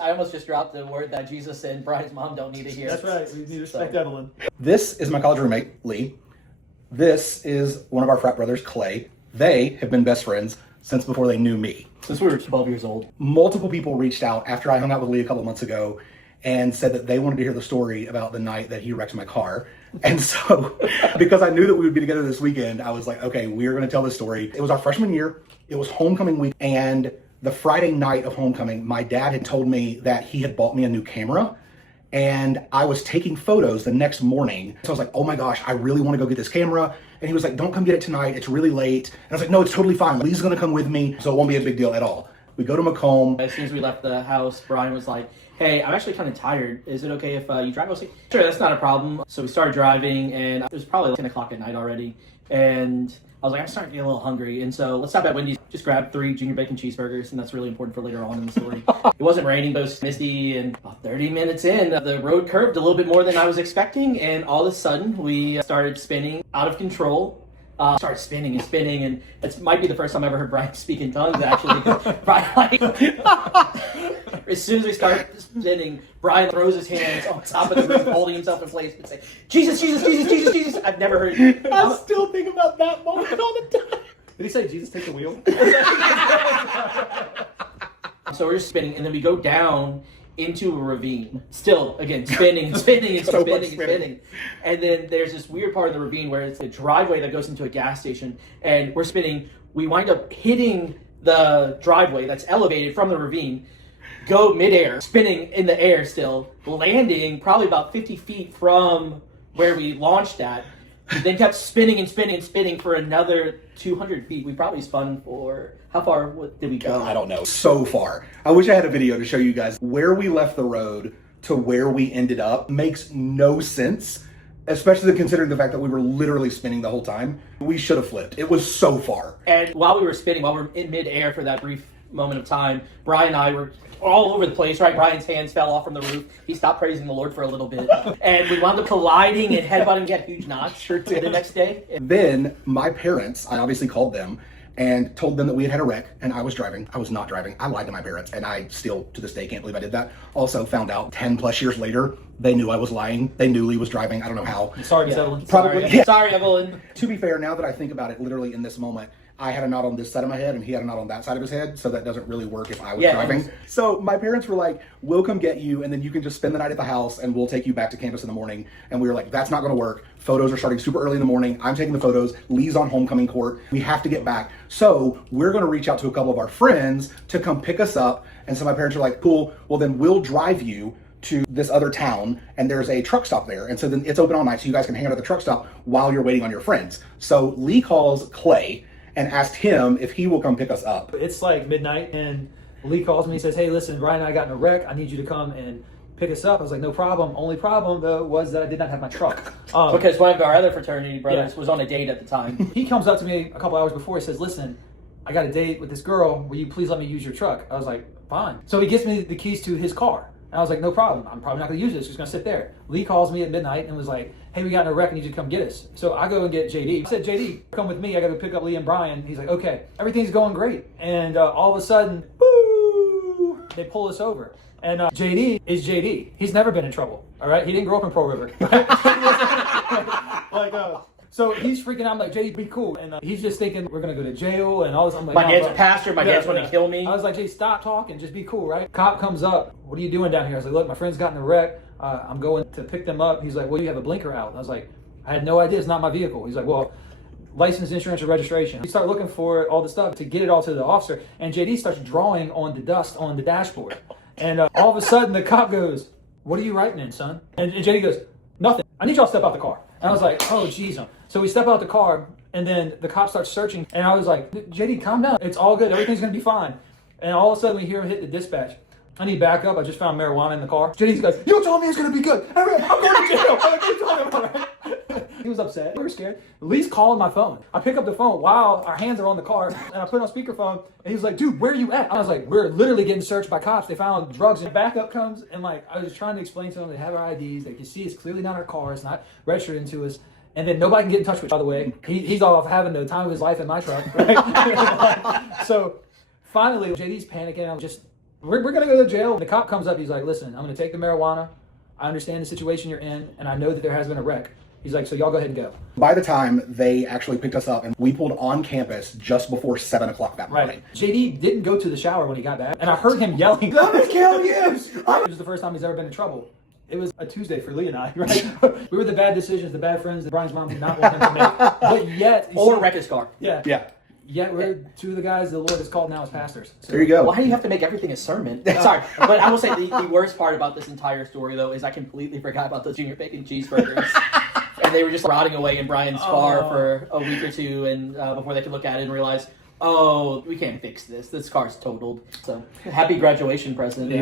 I almost just dropped the word that Jesus and Brian's mom don't need to hear. That's right. We need to respect Evelyn. This is my college roommate, Lee. This is one of our frat brothers, Clay. They have been best friends since before they knew me. Since we were 12 years old. Multiple people reached out after I hung out with Lee a couple months ago and said that they wanted to hear the story about the night that he wrecked my car. And so, because I knew that we would be together this weekend, I was like, okay, we're going to tell this story. It was our freshman year. It was homecoming week. And the Friday night of homecoming, my dad had told me that he had bought me a new camera. And I was taking photos the next morning. So I was like, oh my gosh, I really want to go get this camera. And he was like, don't come get it tonight. It's really late. And I was like, no, it's totally fine. Lee's going to come with me. So it won't be a big deal at all. We go to Macomb. As soon as we left the house, Brian was like, hey, I'm actually kind of tired. Is it okay if you drive? I was like, sure, that's not a problem. So we started driving, and it was probably like 10 o'clock at night already. And I was like, I'm starting to get a little hungry. And so let's stop at Wendy's. Just grab 3 junior bacon cheeseburgers, and that's really important for later on in the story. It wasn't raining, but it was misty, and about 30 minutes in, the road curved a little bit more than I was expecting, and all of a sudden, we started spinning out of control. Started spinning and spinning, and it might be the first time I ever heard Brian speak in tongues, actually. Brian, like, as soon as we start spinning, Brian throws his hands on top of the roof, holding himself in place, and say, Jesus, Jesus, Jesus, Jesus, Jesus. I've never heard. I still think about that moment all the time. Did he say, Jesus, take the wheel? So we're just spinning, and then we go down into a ravine. Still, again, spinning and spinning and So spinning much and spinning. And then there's this weird part of the ravine where it's a driveway that goes into a gas station, and we're spinning. We wind up hitting the driveway that's elevated from the ravine, go midair, spinning in the air still, landing probably about 50 feet from where we launched at. We then kept spinning and spinning and spinning for another 200 feet. We probably spun for, how far did we go? I don't know. So far. I wish I had a video to show you guys where we left the road to where we ended up. Makes no sense, especially considering the fact that we were literally spinning the whole time. We should have flipped. It was so far. And while we were spinning, while we were in midair for that brief moment of time, Brian and I were all over the place, right? Brian's hands fell off from the roof. He stopped praising the Lord for a little bit. And we wound up colliding and headbutting, get a huge notch the next day. Then my parents, I obviously called them and told them that we had had a wreck and I was driving. I was not driving. I lied to my parents, and I still to this day can't believe I did that. Also found out 10 plus years later, they knew I was lying. They knew Lee was driving. I don't know how. Sorry, Miss Evelyn. Probably. Sorry, Sorry, Evelyn. To be fair, now that I think about it, literally in this moment, I had a knot on this side of my head and he had a knot on that side of his head, so that doesn't really work if I was driving. So my parents were like, we'll come get you and then you can just spend the night at the house and we'll take you back to campus in the morning. And we were like, that's not gonna work. Photos are starting super early in the morning. I'm taking the photos. Lee's on homecoming court. We have to get back. So we're gonna reach out to a couple of our friends to come pick us up. And so my parents are like, cool, well then we'll drive you to this other town and there's a truck stop there. And so then it's open all night so you guys can hang out at the truck stop while you're waiting on your friends. So Lee calls Clay and asked him if he will come pick us up. It's like midnight, and Lee calls me and says, hey, listen, Brian and I got in a wreck. I need you to come and pick us up. I was like, no problem. Only problem, though, was that I did not have my truck. Because one of our other fraternity brothers was on a date at the time. He comes up to me a couple hours before. He says, listen, I got a date with this girl. Will you please let me use your truck? I was like, fine. So he gives me the keys to his car. And I was like, no problem. I'm probably not going to use it. It's just going to sit there. Lee calls me at midnight and was like, hey, we got in a wreck. I need you to come get us. So I go and get JD. I said, JD, come with me. I got to pick up Lee and Brian. He's like, okay. Everything's going great. And all of a sudden, boo, they pull us over. And JD is JD. He's never been in trouble. All right. He didn't grow up in Pearl River. So he's freaking out. I'm like, JD, be cool. And he's just thinking we're going to go to jail and all this. I'm like, my dad's a pastor. My dad's going to kill me. I was like, JD, stop talking. Just be cool, right? Cop comes up. What are you doing down here? I was like, look, my friend's got in a wreck. I'm going to pick them up. He's like, well, you have a blinker out. And I was like, I had no idea. It's not my vehicle. He's like, well, license, insurance, and registration. We start looking for all the stuff to get it all to the officer. And JD starts drawing on the dust on the dashboard. And all of a sudden, the cop goes, what are you writing in, son? And JD goes, nothing. I need y'all to step out the car. And I was like, oh, geez. So we step out the car, and then the cop starts searching. And I was like, JD, calm down. It's all good. Everything's going to be fine. And all of a sudden, we hear him hit the dispatch. I need back up. I just found marijuana in the car. JD's like, you told me it's going to be good. I'm going to jail. I'm like, what are you talking about, right? He was upset. We were scared. Lee's calling my phone. I pick up the phone while our hands are on the car, and I put it on speakerphone, and he was like, dude, where are you at? I was like, we're literally getting searched by cops. They found drugs, and backup comes, and like, I was just trying to explain to them, they have our IDs. They can see it's clearly not our car. It's not registered into us. And then nobody can get in touch with, by the way. He's off having the time of his life in my truck, right? So finally, JD's panicking. I'm just we're going to go to jail. The cop comes up. He's like, listen, I'm going to take the marijuana. I understand the situation you're in, and I know that there has been a wreck. He's like, so y'all go ahead and go. By the time they actually picked us up, and we pulled on campus just before 7 o'clock that morning. JD didn't go to the shower when he got back, and I heard him yelling, "Let me kill you!" It was the first time he's ever been in trouble. It was a Tuesday for Lee and I, right? We were the bad decisions, the bad friends that Brian's mom did not want him to make. But yet... Or wreck his car. Yeah. Yeah. Yet we're two of the guys the Lord has called now as pastors. So. There you go. Why do you have to make everything a sermon? Sorry, but I will say the worst part about this entire story, though, is I completely forgot about those junior bacon cheeseburgers. And they were just rotting away in Brian's car for a week or two, and before they could look at it and realize, oh, we can't fix this. This car's totaled. So, happy graduation present. Yeah.